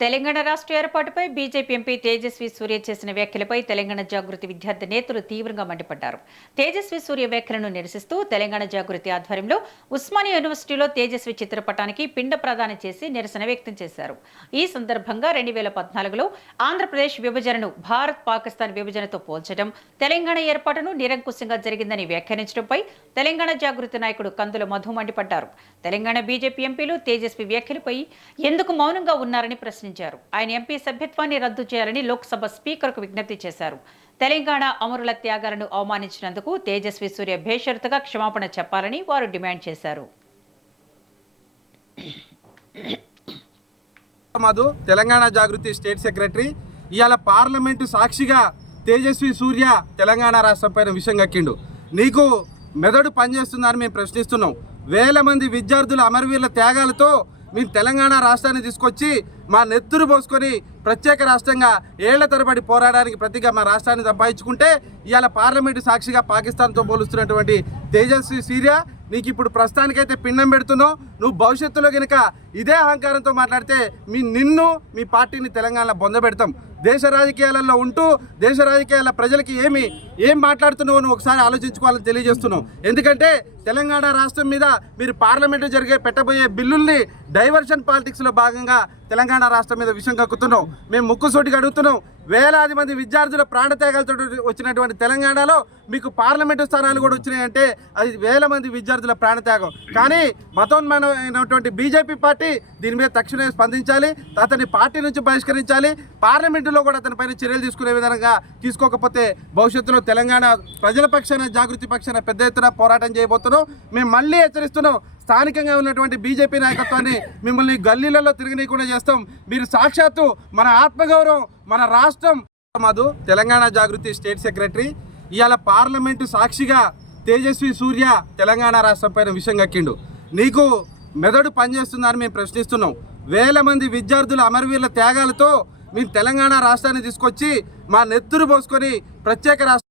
తెలంగాణ రాష్ట్ర ఏర్పాటుపై BJP MP Tejaswi సూర్య చేసిన వ్యాఖ్యలపై తెలంగాణ జాగృతి విద్యార్థి నేతలు తీవ్రంగా మండిపడ్డారు. తేజస్వి సూర్య వ్యాఖ్యలను నిరసిస్తూ తెలంగాణ జాగృతి ఆధ్వర్యంలో ఉస్మానియా యూనివర్సిటీలో తేజస్వి చిత్రపటానికి పిండ ప్రదానం చేసి నిరసన వ్యక్తం చేశారు. ఈ సందర్భంగా 2014లో ఆంధ్రప్రదేశ్ విభజనను భారత్ పాకిస్తాన్ విభజనతో పోల్చడం, తెలంగాణ ఏర్పాటును నిరంకుశంగా జరిగిందని వ్యాఖ్యానించడంపై తెలంగాణ జాగృతి నాయకుడు కందుల మధు మండిపడ్డారు. తెలంగాణ బీజేపీ ఎంపీలు తేజస్వి వ్యాఖ్యలపై ఎందుకు మౌనంగా ఉన్నారని ప్రశ్నించారు. ఆయన ఎంపీ సభ్యత్వాన్ని రద్దు చేయాలని లోక్సభ స్పీకర్కు విజ్ఞప్తి చేశారు. తెలంగాణ అమరుల త్యాగాలను అవమానించినందుకు తేజస్వి సూర్య బేషరతుగా క్షమాపణ చెప్పాలని వారు డిమాండ్ చేశారు. తెలంగాణ జాగృతి స్టేట్ సెక్రటరీ ఇవాళ పార్లమెంటు సాక్షిగా తేజస్వి సూర్య తెలంగాణ రాష్ట్రం పైన విషయం కక్కిండు. నీకు మెదడు పనిచేస్తుందని మేము ప్రశ్నిస్తున్నాం. వేల మంది విద్యార్థుల అమరవీరుల త్యాగాలతో మేము తెలంగాణ రాష్ట్రాన్ని తీసుకొచ్చి మా నెత్తురు పోసుకొని ప్రత్యేక రాష్ట్రంగా ఏళ్ల తరబడి పోరాడడానికి ప్రతిగా మా రాష్ట్రాన్ని సంపాదించుకుంటే ఇవాళ పార్లమెంటు సాక్షిగా పాకిస్తాన్తో పోలుస్తున్నటువంటి తేజస్వి సూర్య నీకు ఇప్పుడు ప్రస్తుతానికైతే పిండం పెడుతున్నావు. నువ్వు భవిష్యత్తులో కనుక ఇదే అహంకారంతో మాట్లాడితే నిన్ను మీ పార్టీని తెలంగాణలో బొందబెడతాం. దేశ రాజకీయాలలో ఉంటూ దేశ రాజకీయాల ప్రజలకి ఏం మాట్లాడుతున్నావు నువ్వు ఒకసారి ఆలోచించుకోవాలని తెలియజేస్తున్నావు. ఎందుకంటే తెలంగాణ రాష్ట్రం మీద మీరు పార్లమెంటు పెట్టబోయే బిల్లుల్ని డైవర్షన్ పాలిటిక్స్లో భాగంగా తెలంగాణ రాష్ట్రం మీద విషయం కక్కుతున్నాం. మేము ముక్కుసూటిగా అడుగుతున్నాం. వేలాది మంది విద్యార్థుల ప్రాణత్యాగాలతో వచ్చినటువంటి తెలంగాణలో మీకు పార్లమెంటు స్థానాలు కూడా వచ్చినాయంటే అది వేల మంది విద్యార్థుల ప్రాణత్యాగం. కానీ మతోన్మానమైనటువంటి బీజేపీ పార్టీ దీని మీద తక్షణమే స్పందించాలి, అతన్ని పార్టీ నుంచి బహిష్కరించాలి. పార్లమెంటులో కూడా అతని పైన చర్యలు తీసుకునే విధంగా తీసుకోకపోతే భవిష్యత్తులో తెలంగాణ ప్రజల పక్షాన జాగృతి పక్షాన పెద్ద ఎత్తున పోరాటం చేయబోతున్నాం. మేము మళ్ళీ హెచ్చరిస్తున్నాం. స్థానికంగా ఉన్నటువంటి బీజేపీ నాయకత్వాన్ని మిమ్మల్ని గల్లీలలో తిరగనీయకుండా చేస్తాం. మీరు సాక్షాత్తు మన ఆత్మగౌరవం మన రాష్ట్రం తెలంగాణ జాగృతి స్టేట్ సెక్రటరీ ఇవాళ పార్లమెంటు సాక్షిగా తేజస్వి సూర్య తెలంగాణ రాష్ట్రం పైన విషయం కక్కిండు. నీకు మెదడు పనిచేస్తుందని మేము ప్రశ్నిస్తున్నాం. వేల మంది విద్యార్థుల అమరవీరుల త్యాగాలతో మేము తెలంగాణ రాష్ట్రాన్ని తీసుకొచ్చి మా నెత్తురు పోసుకొని ప్రత్యేక రాష్ట్రం